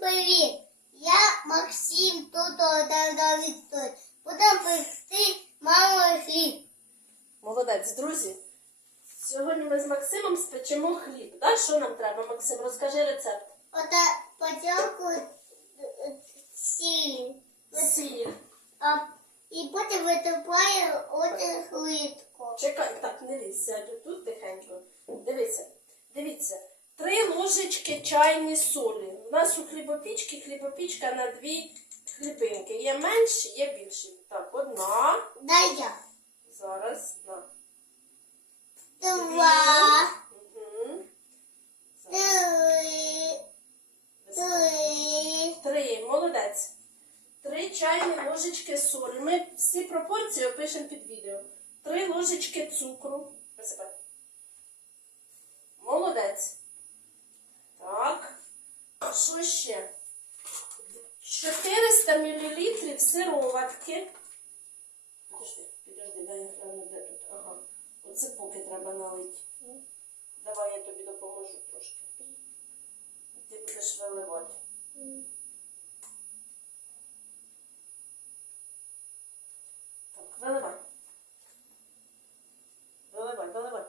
привіт! Я Максим, тут Давид тут. Будемо пекти мамою хліб. Молодець, друзі. Сьогодні ми з Максимом спечемо хліб. Да? Що нам треба, Максим? Розкажи рецепт. Ота поділку сіль. Сіль. А, і потім витупає один хлібку. Чекай, так, не лізь, сядь тут тихенько. Дивися, дивіться. Три ложечки чайні солі. У нас у хлібопічки хлібопічка на дві хлібинки. Є менші, є більші. Так, одна. Дай я. Зараз. На. Два. Угу. Три. Три. Три. Молодець. Три чайні ложечки солі. Ми всі пропорції опишемо під відео. Три ложечки цукру. Висипай. Молодець. Так. Що ще? 400 мл сироватки. Підожди, підожди, дай я гляну, де тут. Ага. Оце поки треба налити. Давай я тобі допоможу трошки. Ти будеш виливати. Так, виливай. Виливай, виливай.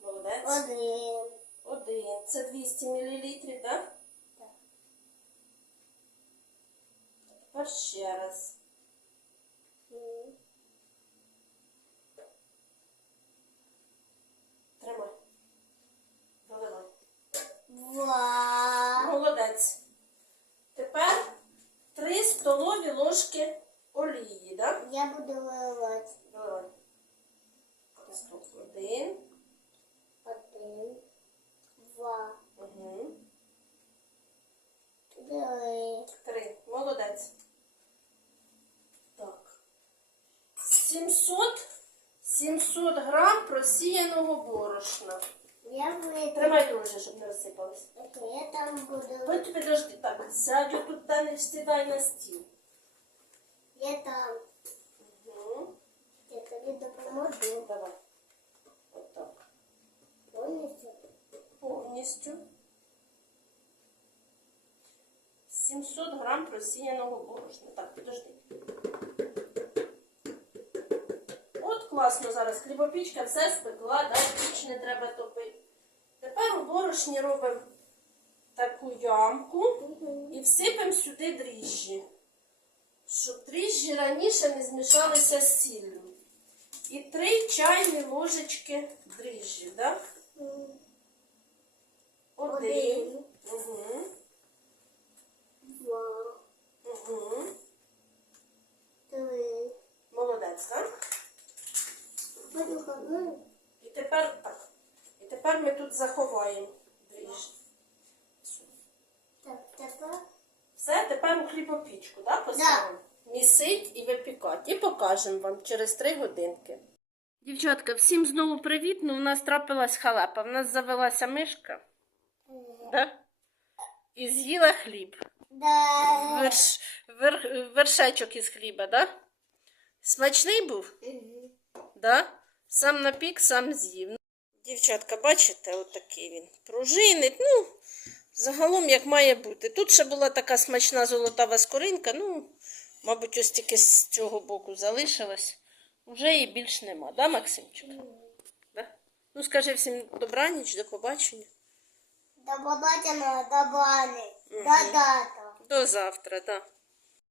Молодець. Один. Один. Це 200 мл, так? Так. Тепер ще раз. Тримай. Виливай. Два. Молодець. Тепер 3 столові ложки олії, так? Я буду виливати. Виливай. Стоп. Один. Один. Два. Угу. Три. Три. Молодець. Так. 700, 700 грам просіяного борошна. Я вийду. Тримай друже, щоб не розсипалось. Я там буду. Будь підожди, так, сядь тут та не сідай на стіл. Я там. Угу. Я тобі допоможу. Давай. Отак. Повністю. Повністю. 700 грам просіяного борошна. Так, підожди. От класно зараз хлібопічка все спекла, да, піч не треба топити. Тепер у борошні робимо таку ямку і всипемо сюди дріжджі. Щоб дріжджі раніше не змішалися з сіллю. І три чайні ложечки дріжджі, так? Один. Один. Угу. Два. Угу. Три. Молодець, так? Буду ходити. І тепер так. І тепер ми тут заховаємо дріжджі. Все. Так, тепер. Все, тепер у хлібопічку, да, поставимо? Місить і випікати. І покажемо вам через три годинки. Дівчатка, всім знову привіт. Ну, у нас трапилась халепа. В нас завелася мишка. Да? І з'їла хліб. Да. Верш, вер, вершечок із хліба, да? Смачний був? Мгм. Да? Сам напік, сам з'їв. Дівчатка, бачите, отакий він. Пружинить, ну, загалом як має бути. Тут ще була така смачна золотава скоринка, ну, мабуть, ось тільки з цього боку залишилась. Уже її більш нема, да, Максимчик? Да? Ну, скажи всім добраніч, до побачення. До побачення, до бани. До дата. До завтра, так. Да.